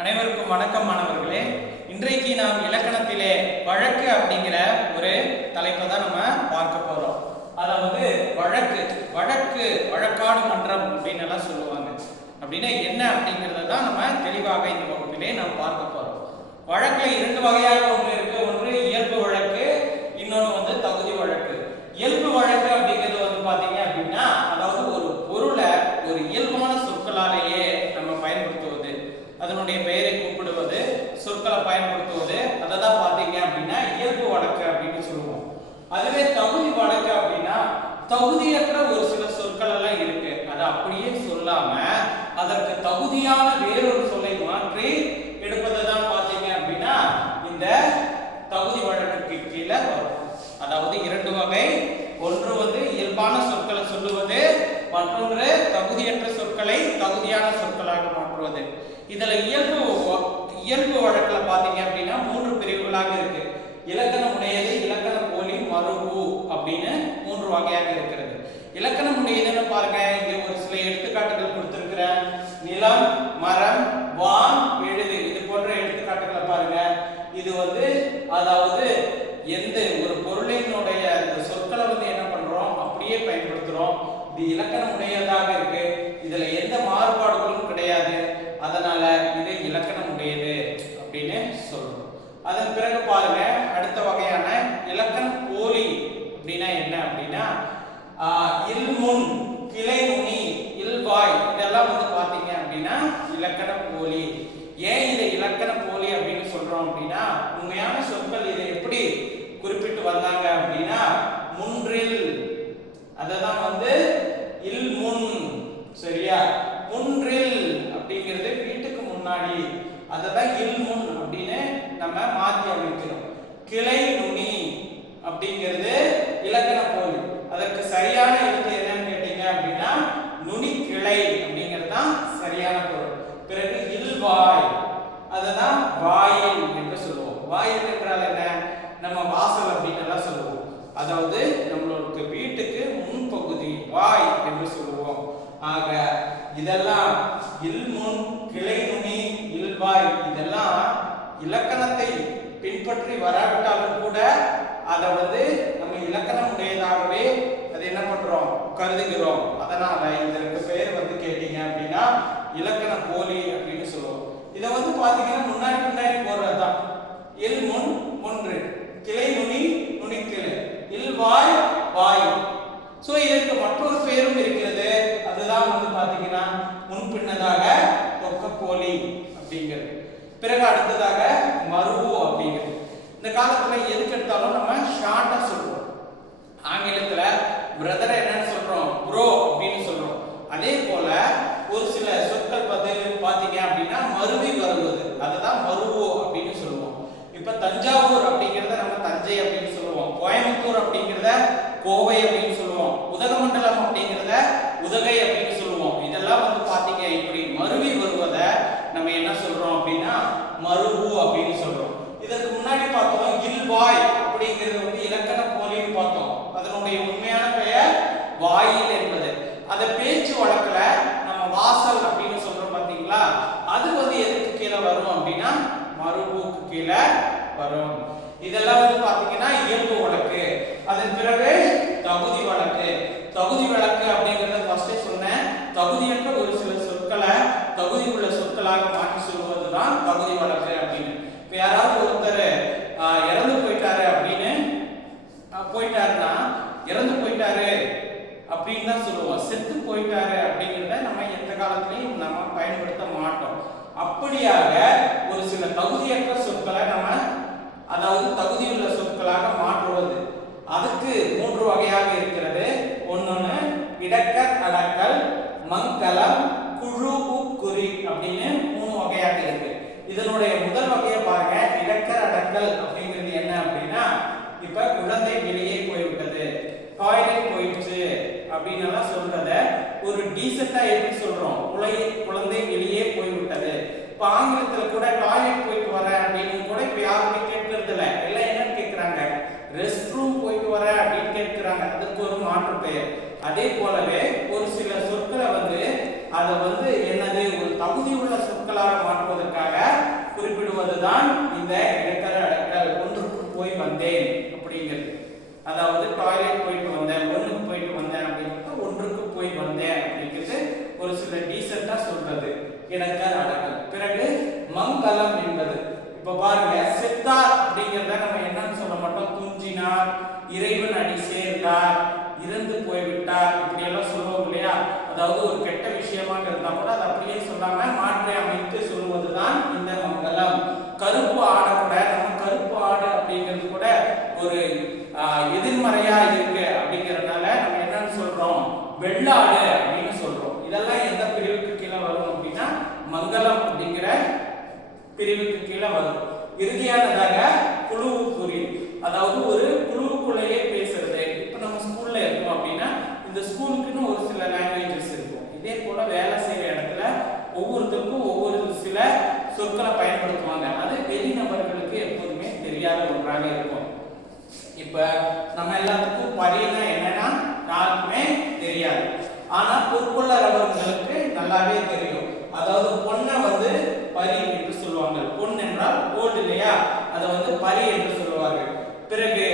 அனைவருக்கும் வணக்கம் மாணவர்களே. இன்றைக்கு நாம் இலக்கணத்திலே வழக்கு அப்படிங்கிற ஒரு தலைப்பை தான் நம்ம பார்க்க போறோம். அதாவது வழக்காடு மன்றம் அப்படின்னு எல்லாம் சொல்லுவாங்க. அப்படின்னா என்ன அப்படிங்கறத தான் நம்ம தெளிவாக இந்த வகுப்பிலே நாம் பார்க்க போறோம். வழக்குல இரண்டு வகையாக ஒன்று இருக்கு. ஒன்று இயல்பு வழக்கு, இன்னொன்று தகுதி வழக்கு. இயல்பு வழக்கு அப்படிங்கிறது பாத்தீங்க அப்படின்னா, அதாவது ஒரு பொருளை ஒரு இயல்பான சொற்களாலேயே நம்ம பயன்படுத்துவது, அதனுடைய பெயரை கூப்பிடுவது, சொற்களை பயன்படுத்துவது, அதை தான் பாத்தீங்க அப்படின்னா இயல்பு வழக்கு அப்படின்னு சொல்லுவோம். அதுவே தகுதி வழக்கு அப்படின்னா, தகுதியற்ற ஒரு சில சொற்கள் எல்லாம் இருக்கு, அதை அப்படியே சொல்லாம அதற்கு தகுதியான வேறொரு சொல்லை மாற்றி எடுப்பதை தான் பாத்தீங்க அப்படின்னா இந்த தகுதி வழக்குக்கு கீழே வரும். அதாவது இரண்டு வகை. ஒன்று இயல்பான சொற்களை சொல்லுவது, மற்றொன்று தகுதியற்ற சொற்களை தகுதியான சொற்களாக மாற்றுவது. இதுல இயல்பு வழக்குல பாத்தீங்க அப்படின்னா மூன்று பிரிவுகளாக இருக்கு. இலக்கணம் உடையது, இலக்கண போலி, மருவு அப்படின்னு மூன்று வகையாக இருக்கிறது. இலக்கணம் உடையதுன்னு பாருங்க, இங்க ஒரு சில எடுத்துக்காட்டுகள் கொடுத்திருக்கிறேன். நிலம், மரம், வான், எழுது, இது போன்ற எடுத்துக்காட்டுகளை பாருங்க. இது அதாவது எந்த ஒரு பொருளினுடைய அந்த சொற்களை என்ன பண்றோம், அப்படியே பயன்படுத்துறோம். இது இலக்கணம் உடையதாக இருக்கு. இதுல எந்த மாறுபாடுகளும் கிடையாது. அதனால இது இலக்கணம் உடையது அப்படின்னு சொல்றோம். அதன் பிறகு பாருங்க, அடுத்த வகையான இலக்கண போலி அப்படின்னா என்ன அப்படின்னா, இல்முன், கிளை நுனி, இல்வாய், இதெல்லாம் பாத்தீங்க அப்படின்னா இலக்கண போலி. ஏன் இதை இலக்கண போலி அப்படின்னு சொல்றோம் அப்படின்னா, உண்மையான சொற்கள் இதை எப்படி குறிப்பிட்டு வந்தாங்க அப்படின்னா, முன்றில், அததான் இல்முன், சரியா? முன்றில் அப்படிங்கிறது வீட்டுக்கு முன்னாடி, அததான் இல்முன் அப்படின்னு நம்ம மாற்றி அமைக்கிறோம். கிளை நுனி அப்படிங்கிறது இலக்கண போலி. அதற்கு சரியான எழுத்து என்னன்னு கேட்டீங்க அப்படின்னா நுனி கிளை அப்படிங்கிறது தான் சரியான பொருள். பிறகு இல்வாய், அததான் வாயில் என்று சொல்லுவோம். வாயில் என்றால் என்ன? நம்ம வாசல் அப்படின்னு எல்லாம் சொல்லுவோம். அதாவது நம்மளுக்கு வீட்டுக்கு முன்பகுதி வாய் என்று சொல்லுவோம். ஆக இதெல்லாம் இல்முன், கிளை நுனி, இல்வாய், இதெல்லாம் இலக்கணத்தை பின்பற்றி வராவிட்டாலும் கூட அதை நம்ம இலக்கணம் உடையதாகவே அதை என்ன பண்றோம், கருதுகிறோம். அதனால இதற்கு பெயர் கேட்டீங்க அப்படின்னா இலக்கண போலி அப்படின்னு சொல்லுவோம். இதை பாத்தீங்கன்னா முன்னாடி போடுறதுதான். இல்முன் ஒன்று, கிளை நுனி, நுனி கிளை, இல்வாய், வாய். சோ இதற்கு மற்றொரு பெயரும் இருக்கிறது. அதுதான் பாத்தீங்கன்னா முன்பின்னதாக தொக்க போலி அப்படிங்கிறது. பிறகு அடுத்ததாக மருவு அப்படிங்கிறது. இந்த காலத்துல எதுக்கு எடுத்தாலும் நம்ம ஷார்ட்டா சொல்றோம். ஆங்கிலத்துல பிரதர் என்னன்னு சொல்றோம், ப்ரோ அப்படின்னு சொல்றோம். அதே போல ஒரு சில சொற்கள் பாத்தீங்க அப்படின்னா மருவி வருவது, அதுதான் மருவு அப்படின்னு சொல்லுவோம். இப்ப தஞ்சாவூர் அப்படிங்கிறத நம்ம தஞ்சை அப்படின்னு சொல்லுவோம். கோயம்புத்தூர் அப்படிங்கிறத கோவை அப்படின்னு சொல்லுவோம். உதகமண்டலம் அப்படிங்கிறத உதகை அப்படின்னு சொல்லுவோம். இதெல்லாம் பாத்தீங்க, இப்படி மருவி வருவதை நம்ம என்ன சொல்றோம் அப்படின்னா மருவு அப்படின்னு சொல்றோம். இதற்கு முன்னாடி பார்த்தோம் இல்வாய் அப்படிங்கிறது இலக்கண போலின்னு பார்த்தோம். அதனுடைய உண்மையான பெயர் வாயில் என்பது. அத பேச்சு வழக்குல நம்ம வாசல் அப்படின்னு சொல்றோம் பாத்தீங்களா, அது எதுக்கு கீழே வரும் அப்படின்னா மருவுக்கு கீழே வரும். இதெல்லாம் பாத்தீங்கன்னா இயல்பு வழக்கு. அதன் பிறகு தகுதி வழக்கு. தகுதி வழக்கு அப்படிங்கறத ஃபர்ஸ்டே சொன்னேன். தகுதியற்ற ஒரு சில சொற்களை தகுதி உள்ள சொற்களாக மாற்றி சொல்வதுதான் தகுதி வழக்கு அப்படின்னு. இப்ப யாராவது ஒருத்தர் இறந்து போயிட்டாரு அப்படின்னு போயிட்டாருன்னா, இறந்து போயிட்டாரு அப்படின்னு தான் சொல்லுவோம். செத்து போயிட்டாரு அப்படிங்கிறத நம்ம எந்த காலத்திலையும் நம்ம பயன்படுத்த மாட்டோம். அப்படியாக ஒரு சில தகுதியற்ற சொற்களை நம்ம அதாவது தகுதியுள்ள சொற்களாக மாற்றுவது, அதுக்கு மூன்று வகையாக இருக்கிறது. ஒன்னொன்னு இடக்கர் அடக்கல், மங்கலம், குழு, குறி அப்படின்னு மூணு வகையாக இருக்கு. இதனுடைய முதல் வகையை பாருங்க. இடக்கர் அடக்கல் அப்படிங்கிறது என்ன அப்படின்னா, இப்ப குழந்தை வெளியே போய்விட்டது, டாய்லெட் போயிடுச்சு அப்படின்னு எல்லாம் சொல்றத ஒரு டீசெண்டா எப்படி சொல்றோம், குழந்தை வெளியே போய்விட்டது. இப்ப ஆங்கிலத்துல கூட டாய்லெட் போயிட்டு வரேன் அப்படின்னு கூட இப்ப யாருமே கேட்கறது இல்லை. எல்லாம் என்னன்னு கேட்கிறாங்க, ரெஸ்ட் ரூம் போயிட்டு வரேன் அப்படின்னு கேட்கிறாங்க. அதுக்கு ஒரு மாற்று பெயர். அதே போலவே ஒரு சில சொற்களை அதை என்னது ஒரு தகுதி உள்ள சொற்களாக மாற்றுவதற்காக சொல்வதுதான் இந்த இடக்கர அடக்கல். ஒன்றுக்கு போய் வந்தேன் அப்படிங்கிறது, அதாவது டாய்லெட் போயிட்டு வந்தேன், ஒண்ணுக்கு போயிட்டு வந்தேன் அப்படிங்கிறது ஒன்றுக்கு போய் வந்தேன் அப்படிங்கிறது ஒரு சில டீசெண்டா சொல்றது இடக்கர அடக்கல். பிறகு மங்களம் என்பது, இப்ப பாருங்க செத்தார் அப்படிங்கிறத நம்ம என்னன்னு சொல்ல மாட்டோம், துஞ்சினார், இறைவன் அடி சேர்ந்தார், இறந்து போய்விட்டார், இப்படி எல்லாம் சொல்லுவோம் இல்லையா. அதாவது ஒரு கெட்ட விஷயமாக இருந்தா கூட அதை அப்படியே சொல்லாம மாற்றி அமைத்து சொல்லுவதுதான் இந்த மங்களம். கருப்பு ஆடை கூட, நம்ம கருப்பு ஆடு அப்படிங்கிறது கூட ஒரு எதிர்மறையா இருக்கு அப்படிங்கறதுனால நம்ம என்னன்னு சொல்றோம், வெள்ளாடு அப்படின்னு சொல்றோம். இதெல்லாம் எந்த பிரிவுக்கு கீழே வரும் அப்படின்னா மங்களம் அப்படிங்கிற பிரிவுக்கு கீழே வரும். இறுதியானதாக குழுவு குறி, அதாவது ஒரு குழுவுக்குள்ளேயே பேசுறது. இப்ப நம்ம ஸ்கூல்ல இருக்கோம் அப்படின்னா இந்த ஸ்கூலுக்குன்னு ஒரு சில லாங்குவேஜஸ் இருக்கும். இதே போல வேலை செய்யற இடத்துல ஒவ்வொருத்தருக்கும் ஒவ்வொரு சில சொற்களை பயன்படுத்துவாங்க. அது வெளிநபர்களுக்கு எப்போதுமே தெரியாத ஒன்றாக இருக்கும். இப்ப நம்ம எல்லாத்துக்கும் பரினா என்னன்னா யாருக்குமே தெரியாது, ஆனா பொற்கொள்ளர் அவர்களுக்கு நல்லாவே தெரியும். அதாவது பொண்ணை வந்து பரி என்று சொல்லுவாங்க. பொன் என்றால் கோல்டு இல்லையா, அதை வந்து பரி என்று சொல்லுவார்கள். பிறகு